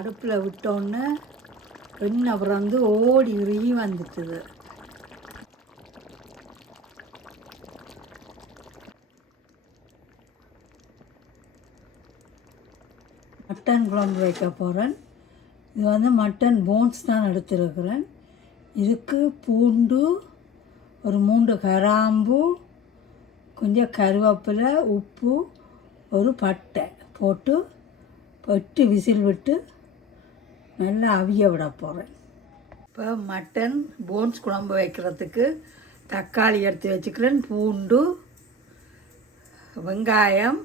அடுப்பில் விட்டோன்னே எண்ணெய் அப்புறம் வந்து ஓடி உருகி வந்துட்டுது. மட்டன் குழம்பு வைக்க போகிறேன். இது வந்து மட்டன் போன்ஸ் தான் எடுத்துருக்கிறேன். இதுக்கு பூண்டு, ஒரு 3 கிராம்பு, கொஞ்சம் கருவேப்பிலை, உப்பு, ஒரு பட்டை போட்டு 8 விசில் விட்டு நல்லா அவிய விட போகிறேன். இப்போ மட்டன் போன்ஸ் குழம்பு வைக்கிறதுக்கு தக்காளி எடுத்து வச்சுக்கிறேன். பூண்டு, வெங்காயம்,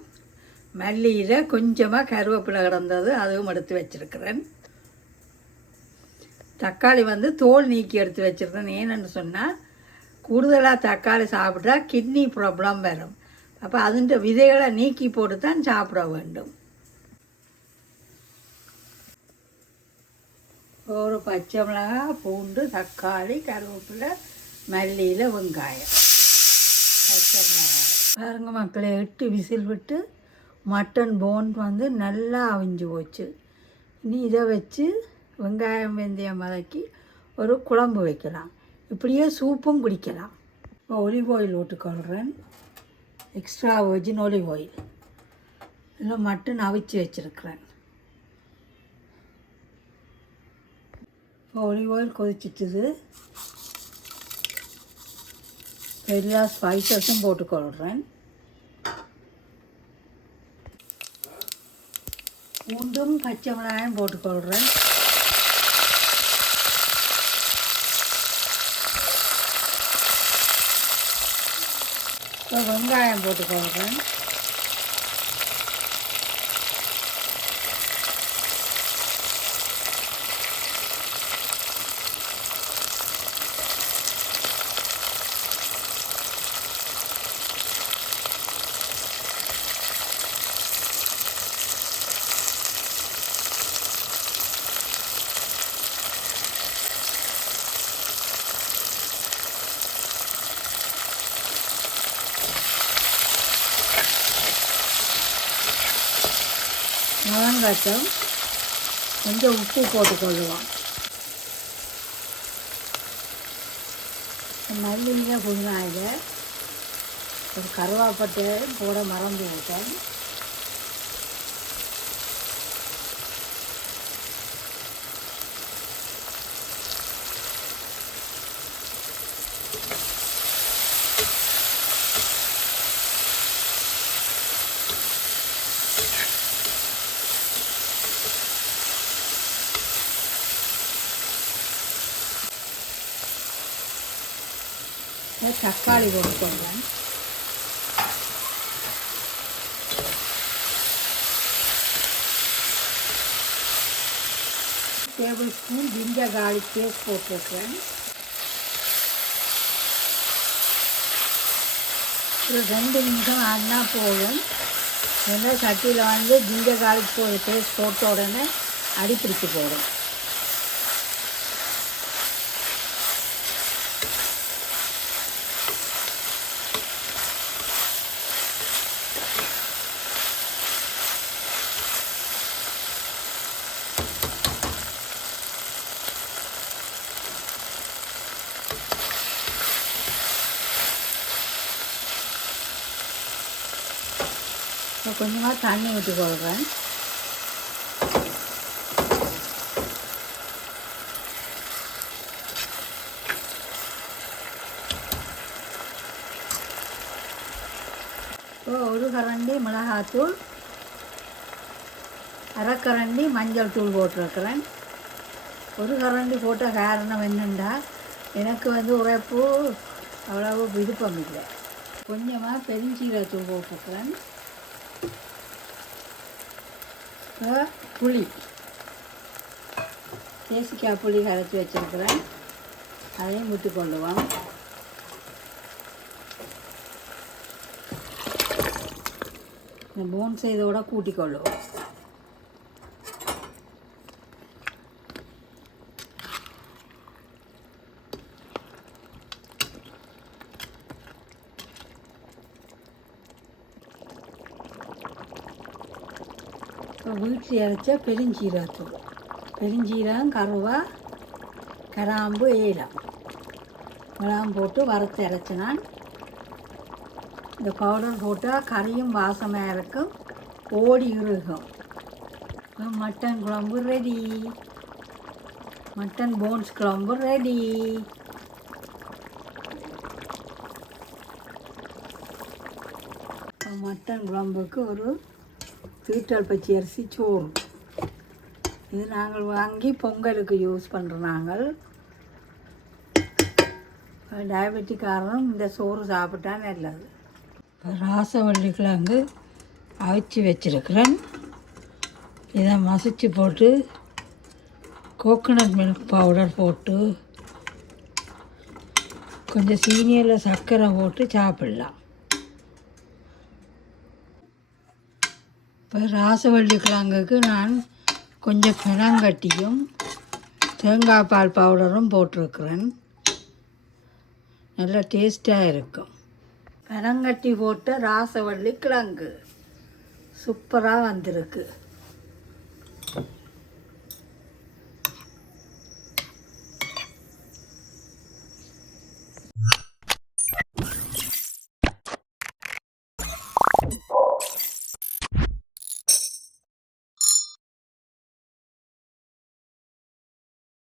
மல்லியில் கொஞ்சமாக கருவேப்பிலை கிடந்தது அதுவும் எடுத்து வச்சுருக்கிறேன். தக்காளி வந்து தோல் நீக்கி எடுத்து வச்சுருக்கேன். ஏன்னு சொன்னால் கூடுதலாக தக்காளி சாப்பிட்டா கிட்னி ப்ராப்ளம் வரும். அப்போ அதுன்ற விதைகளை நீக்கி போட்டு தான் சாப்பிட வேண்டும். ஒரு பச்சை மிளகாய், பூண்டு, தக்காளி, கருவேப்பிலை, மல்லியில் வெங்காயம், பச்சை மிளகாய். பாருங்க மக்களை, 8 விசில் விட்டு மட்டன் போன் வந்து நல்லா அவிஞ்சு போச்சு. இனி இதை வச்சு வெங்காயம் வெந்தயம் வதக்கி ஒரு குழம்பு வைக்கலாம். இப்படியே சூப்பும் குடிக்கலாம். இப்போ ஒலிவ் ஆயில் ஊட்டுக்கொள்கிறேன். Extra virgin olive oil. இதில் மட்டன் அவிச்சு வச்சுருக்கிறேன். இப்போ ஒலிவ் ஆயில் கொதிச்சிட்டுது. எல்லா ஸ்பைசஸும் போட்டுக்கொள்கிறேன். பூண்டும் பச்சை மிளகாயும் போட்டுக்கொள்கிறேன். இப்போ வெங்காயம் போட்டுக்கொள்கிறேன். மதங்காட்டம் கொஞ்சம் உப்பு போட்டுக்கொள்ளுவோம். மல்லியில் புதினாயில் ஒரு கருவேப்பட்டை போட மறந்து விட்டேன். தக்காளி போட்டுக்கொள்கிறேன். Tablespoon ginger garlic paste போட்டிருக்கேன். ஒரு 2 நிமிஷம் ஆடினா போதும். ஏன்னா சட்டியில் வந்து ஜிஞ்சர் கார்லிக் பேஸ்ட் போட்ட உடனே அடிப்பிடிச்சு போடும். கொஞ்சமாக தண்ணி ஊற்றிக்கொள்கிறேன். இப்போ ஒரு கரண்டி மிளகாத்தூள், அரை கரண்டி மஞ்சள் தூள் போட்டிருக்கிறேன். ஒரு கரண்டி போட்ட காரணம் என்னென்னா எனக்கு வந்து உரைப்பு அவ்வளவு விருப்பம் இல்லை. கொஞ்சமாக பெருஞ்சீரகத்தூள் போட்டிருக்கிறேன். புளி, தேசிக்காய் புளி கரைச்சி வச்சுருக்கிறேன். அதையும் விட்டு கொள்ளுவோம். இந்த போன்ஸ் இதோட கூட்டிக்கொள்ளுவோம். வீட்டில் அரைச்ச பெருஞ்சீரகத்தூள் பெருஞ்சீரகம், கருவா, கிராம்பு, ஏலம் இதெல்லாம் போட்டு வறுத்து அரைச்சினான். இந்த பவுடர் போட்டால் கறியும் வாசமாக இருக்கும், ஓடி இருக்கும். மட்டன் குழம்பு ரெடி. மட்டன் போன்ஸ் குழம்பு ரெடி. மட்டன் குழம்புக்கு ஒரு தீட்டல் பச்சை அரிசி சோறு. இது நாங்கள் வாங்கி பொங்கலுக்கு யூஸ் பண்ணுறோம். நாங்கள் டயபெட்டிக்காரனும் இந்த சோறு சாப்பிட்டா நல்லது. இப்போ ராசவள்ளி கிழங்கு அவிச்சு வச்சிருக்கிறேன். இதை மசிச்சு போட்டு கோகோனட் மில்க் பவுடர் போட்டு கொஞ்சம் சீனியில் சர்க்கரை போட்டு சாப்பிடலாம். இப்போ ராசவள்ளி கிழங்குக்கு நான் கொஞ்சம் பெனங்கட்டியும் தேங்காய் பால் பவுடரும் போட்டிருக்கிறேன். நல்ல டேஸ்ட்டாக இருக்கும். பெனங்கட்டி போட்ட ராசவள்ளி கிழங்கு சூப்பராக வந்திருக்கு.